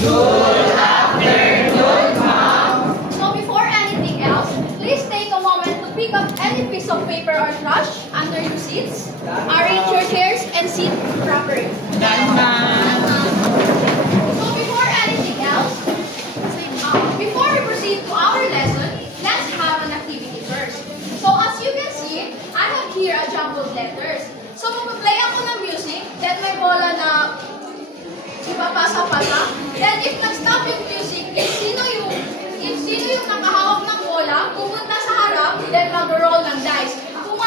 Good afternoon, ma'am. So before anything else, please take a moment to pick up any piece of paper or trash under your seats. Arrange your chairs and sit properly. So before anything else, before we proceed to our lesson, let's have an activity first. So as you can see, I have here a jumbled letters. So mag-play ako ng music, then may bola na ipapasa-pasa. Then if nag-stop yung music, if sino yung nakahawak ng bola, pupunta sa harap, then mag-roll ng dice. Kung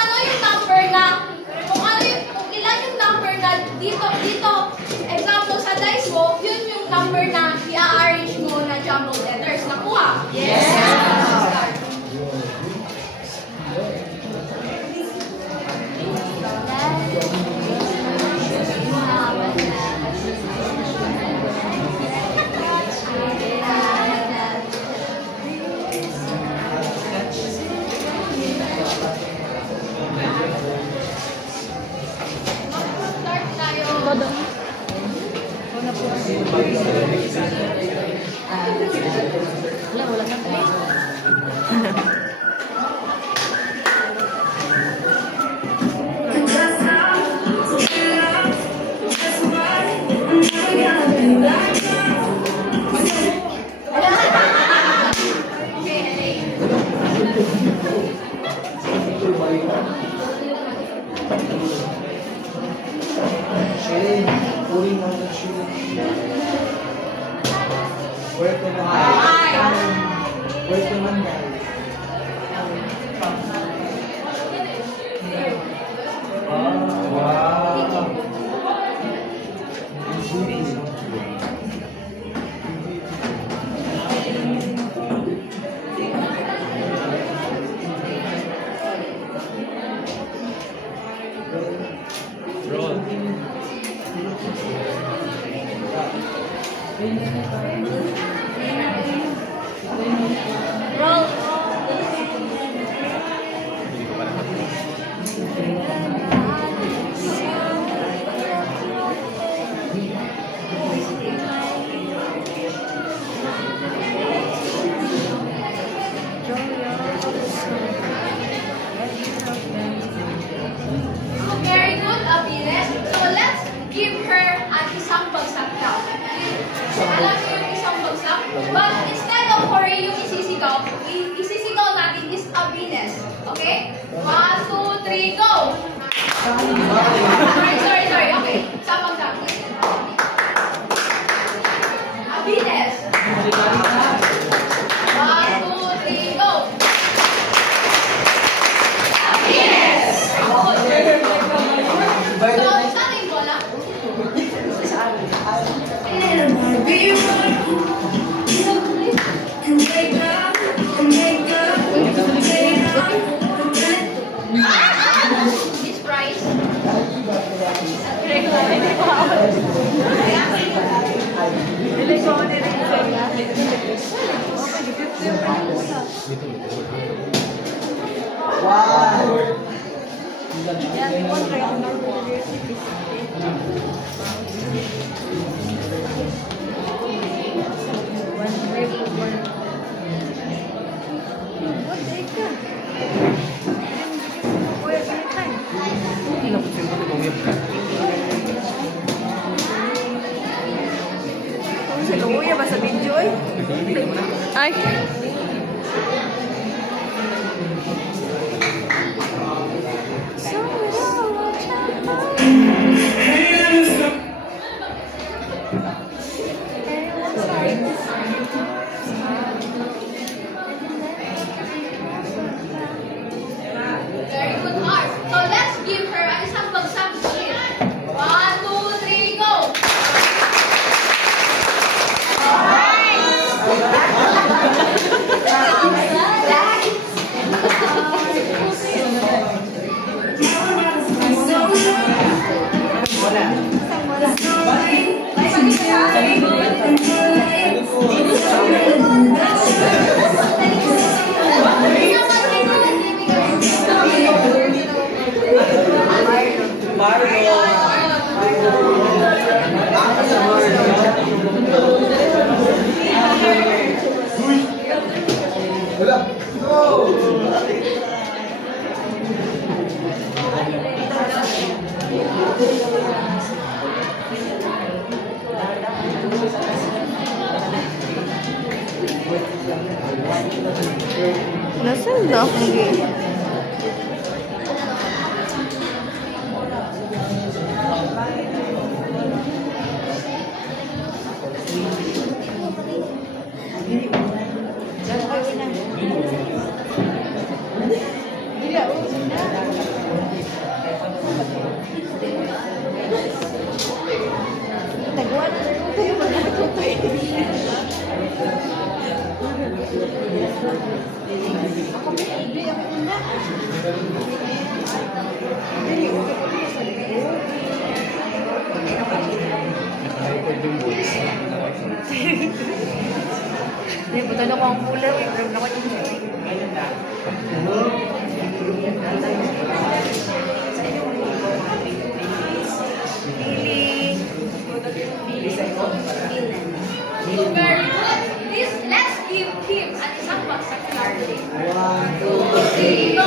ilan yung number na dito, example sa dice mo, yun yung number na i-arrange mo na jumbled letters. Nakuha? Yes! Start. Okay? 1, 2, 3, go! Sorry. Okay. Sabang lang. Happiness. 1, 2, 3, go! Happiness. So, saan yung bola? This prize. Luya ba sa video eh? Ay. Very good heart. So let's give her an isang pagsabit. 1, 2, 3, go! Alright! Nasaan na akong game? Hindi, buta na ko ang cooler. Pero na ko yung So very good. Let's give him an isang bagsak card. 1, 2, 3, go!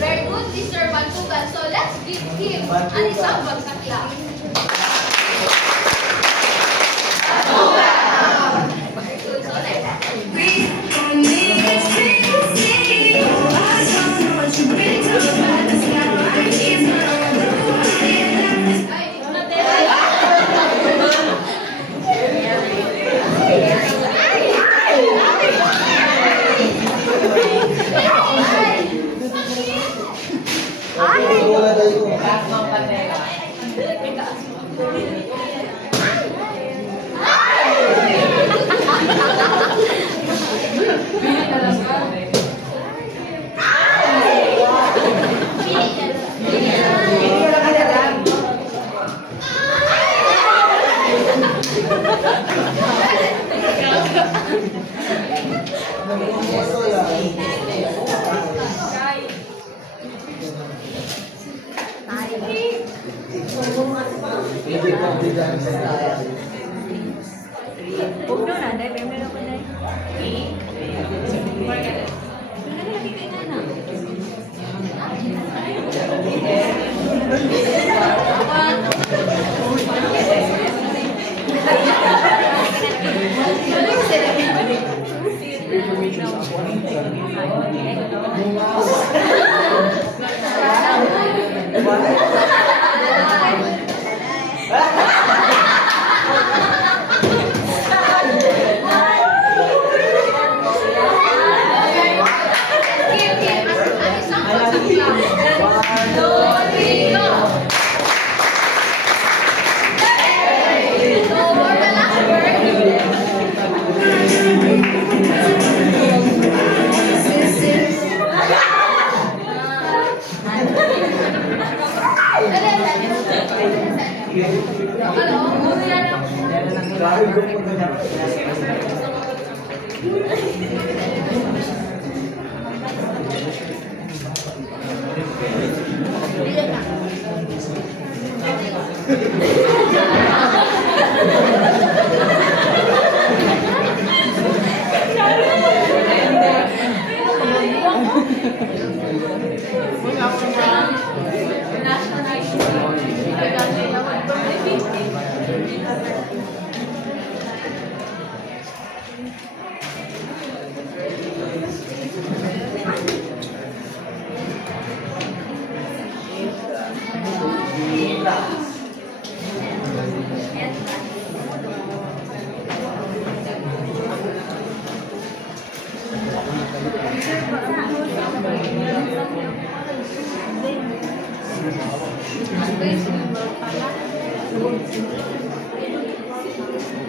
Very good, Mr. Bantugan. So let's give him an isang bagsak clap. Very good. So next.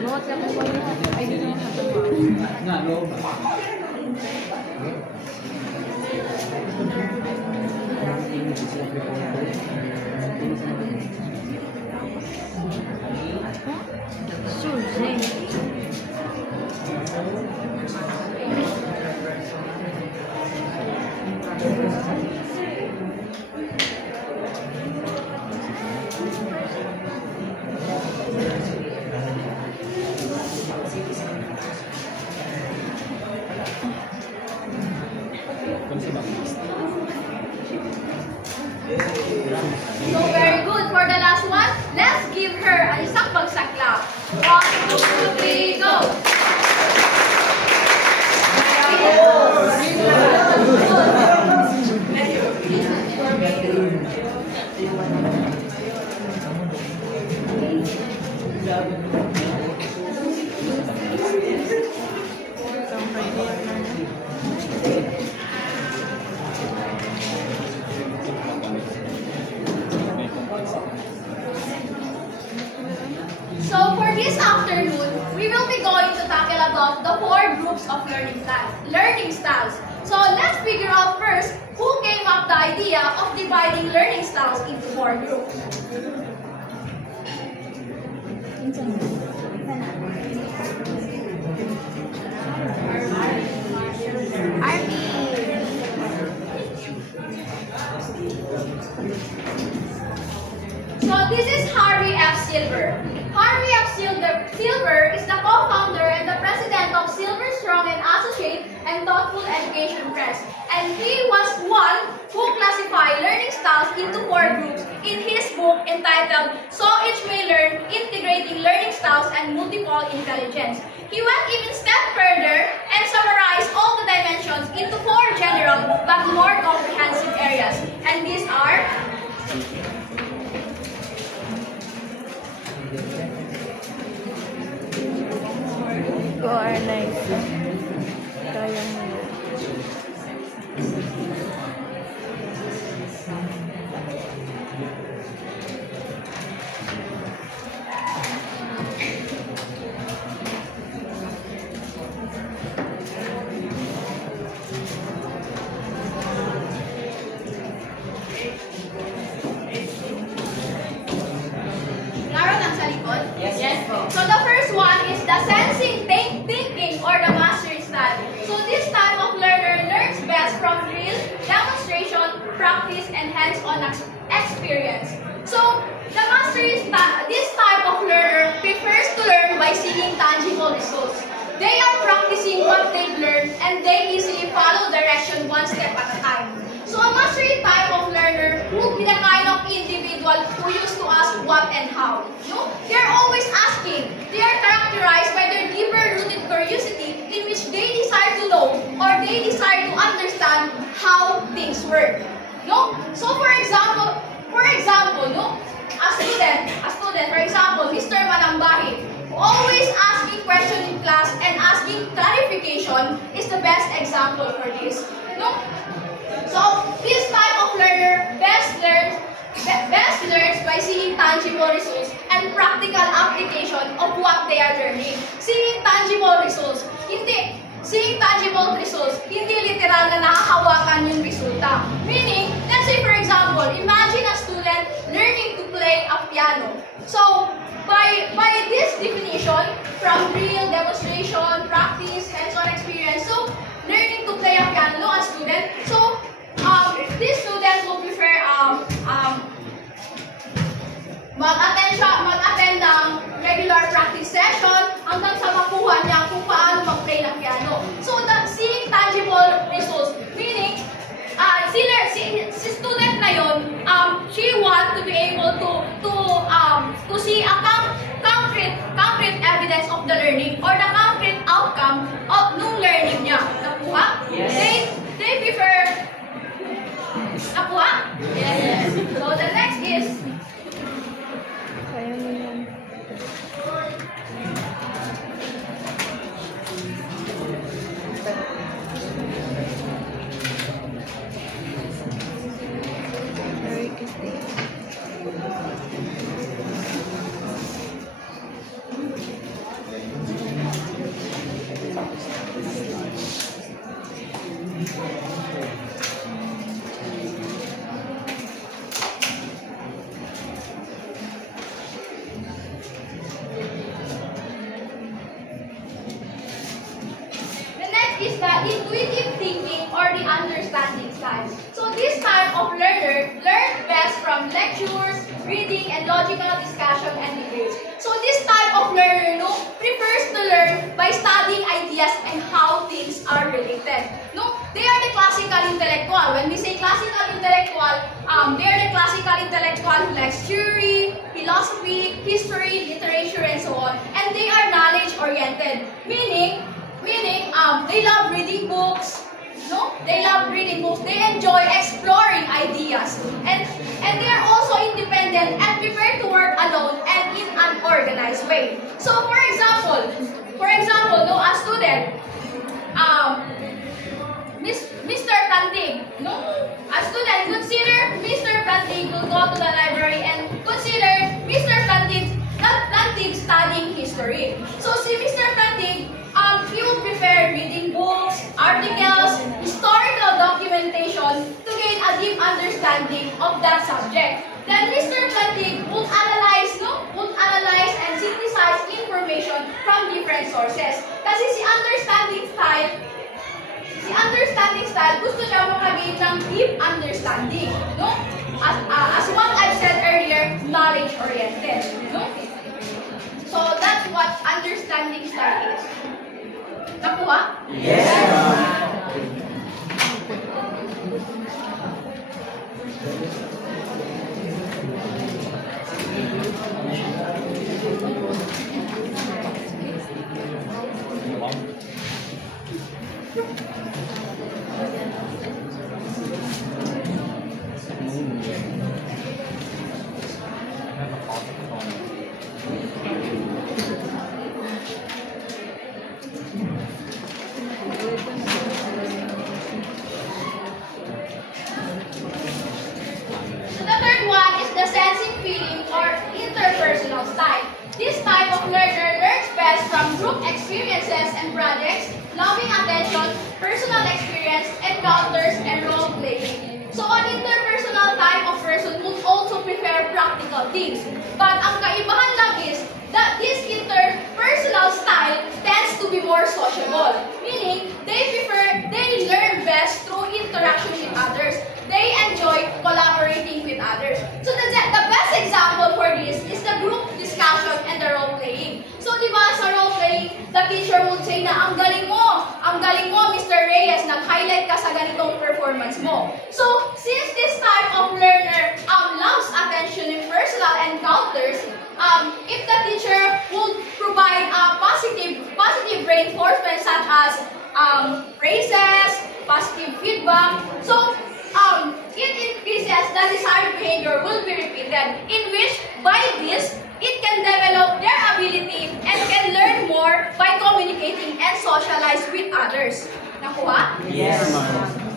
Note lang po yun. Ay, dito na ito. Nga, loob. Suzy. So very good. For the last one, let's give her an isang bagsak clap. 1, 2, 3, go! So for this afternoon, we will be going to tackle about the 4 groups of learning styles. So let's figure out first who came up the idea of dividing learning styles into 4 groups. So this is Harvey F. Silver. Harvey F. Silver is the co-founder and the president of Silver Strong and Associate and Thoughtful Education Press. And he was one who classified learning styles into 4 groups in his book entitled So Each May Learn, Integrating Learning Styles and Multiple Intelligence. He went even step further and summarized all the dimensions into 4 general but more comprehensive areas. And these are You are nice. Kaya mo yan. klaro lang sa likod? Yes po. So the first one is the sensing, thinking, or the mastery style. So this type of learner learns best from drill, demonstration, practice, and hands-on experience. So the mastery style, this type of learner prefers to learn by seeing tangible results. They are practicing what they've learned and they easily follow direction one step at a time. So a mastery type of learner would be the kind of individual who used to ask what and how. No? They're always asking. They are characterized by their deeper-rooted curiosity in which they desire to know or they desire to understand how things work. No? So for example, no? A student, for example, Mr. Manambahi, always asking questions in class and asking clarification is the best example for this. No? So this type of learner best learns by seeing tangible results and practical application of what they are learning. Seeing tangible results, hindi literal na nakahawakan yung resulta. Meaning, let's say for example, imagine a student learning to play a piano. So, by this definition, from real demonstration, practice, hands-on experience, so learning to play a piano, a student, so this student will prefer mag-attend ng regular practice session hanggang sa makuha niya kung paano mag-play ng piano. So, seeing tangible results, meaning, si student na yun, she want to be able to see a concrete evidence of the learning or the concrete outcome of nung learning niya. Nakuha? Yes. They prefer. Nakuha? Yes. So the next is Kaya mo yan. intuitive thinking or the understanding style. So this type of learner learns best from lectures, reading, and logical discussion and debates. So this type of learner prefers to learn by studying ideas and how things are related. They are the classical intellectual. When we say classical intellectual, they are the classical intellectual who likes theory, philosophy, history, literature, and so on. And they are knowledge-oriented, meaning they love reading books. They love reading books. They enjoy exploring ideas, and they are also independent and prefer to work alone and in an organized way. So, for example, a student, Mr. Plantig, a student, consider Mr. Plantig will go to the library and consider Mr. Plantig studying history. So, see Mr. Plantig, he would prefer reading books, articles, historical documentation to gain a deep understanding of that subject. Then Mr. Plantig would analyze and synthesize information from different sources. Kasi si understanding style, gusto niya makagain ng deep understanding. As what I've said earlier, knowledge-oriented. So that's what understanding style is. Nakuha? Yes, ma'am. This type of learner learns best from group experiences and projects, loving attention, personal experience, encounters, and role-playing. So an interpersonal type of person would also prefer practical things. But ang kaibahan lang is that this interpersonal style tends to be more sociable, meaning they learn best through interaction with others. They enjoy collaborating with others. So the best example for this is the group discussion and the role-playing. So diba sa role-playing, the teacher would say na, ang galing mo, Mr. Reyes, nag-highlight ka sa ganitong performance mo. So since this type of learner loves attention and personal encounters, if the teacher would provide positive reinforcement such as praises, positive feedback, so it increases the desired behavior will be repeated, in which by this it can develop their ability and can learn more by communicating and socialize with others. Nakuha? Yes, ma'am.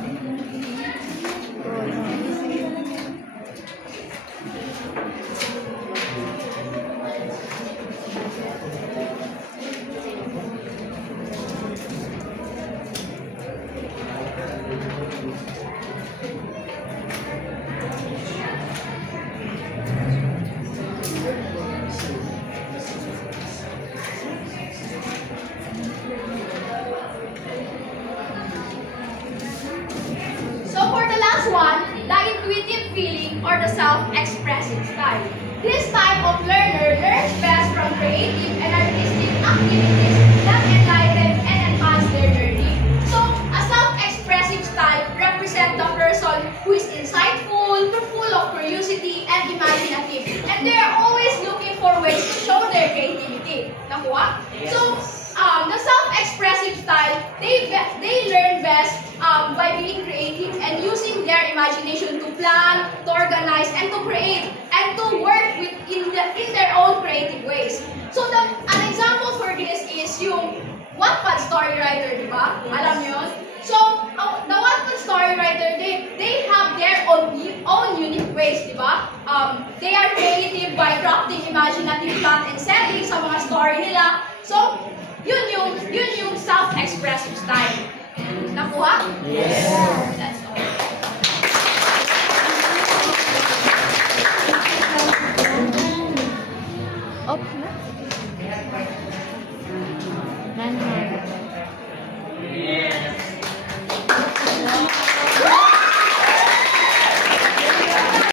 The intuitive feeling or the self-expressive style. This type of learner learns best from creative and artistic activities that enlighten and enhance their learning. So, a self-expressive style represents the person who is insightful, full of curiosity, and imaginative. And they are always looking for ways to show their creativity. Nakuha? So, the self-expressive style, they learn best by being creative and using their imagination to plan, to organize, and to create, and to work in their own creative ways. So an example for this is yung Wattpad story writer, di ba? Alam yun? So the Wattpad story writer, they have their own unique ways, di ba? They are creative by crafting imaginative plot and setting sa mga story nila. So yun yung self-expressive style. Nakuha? Yes. That's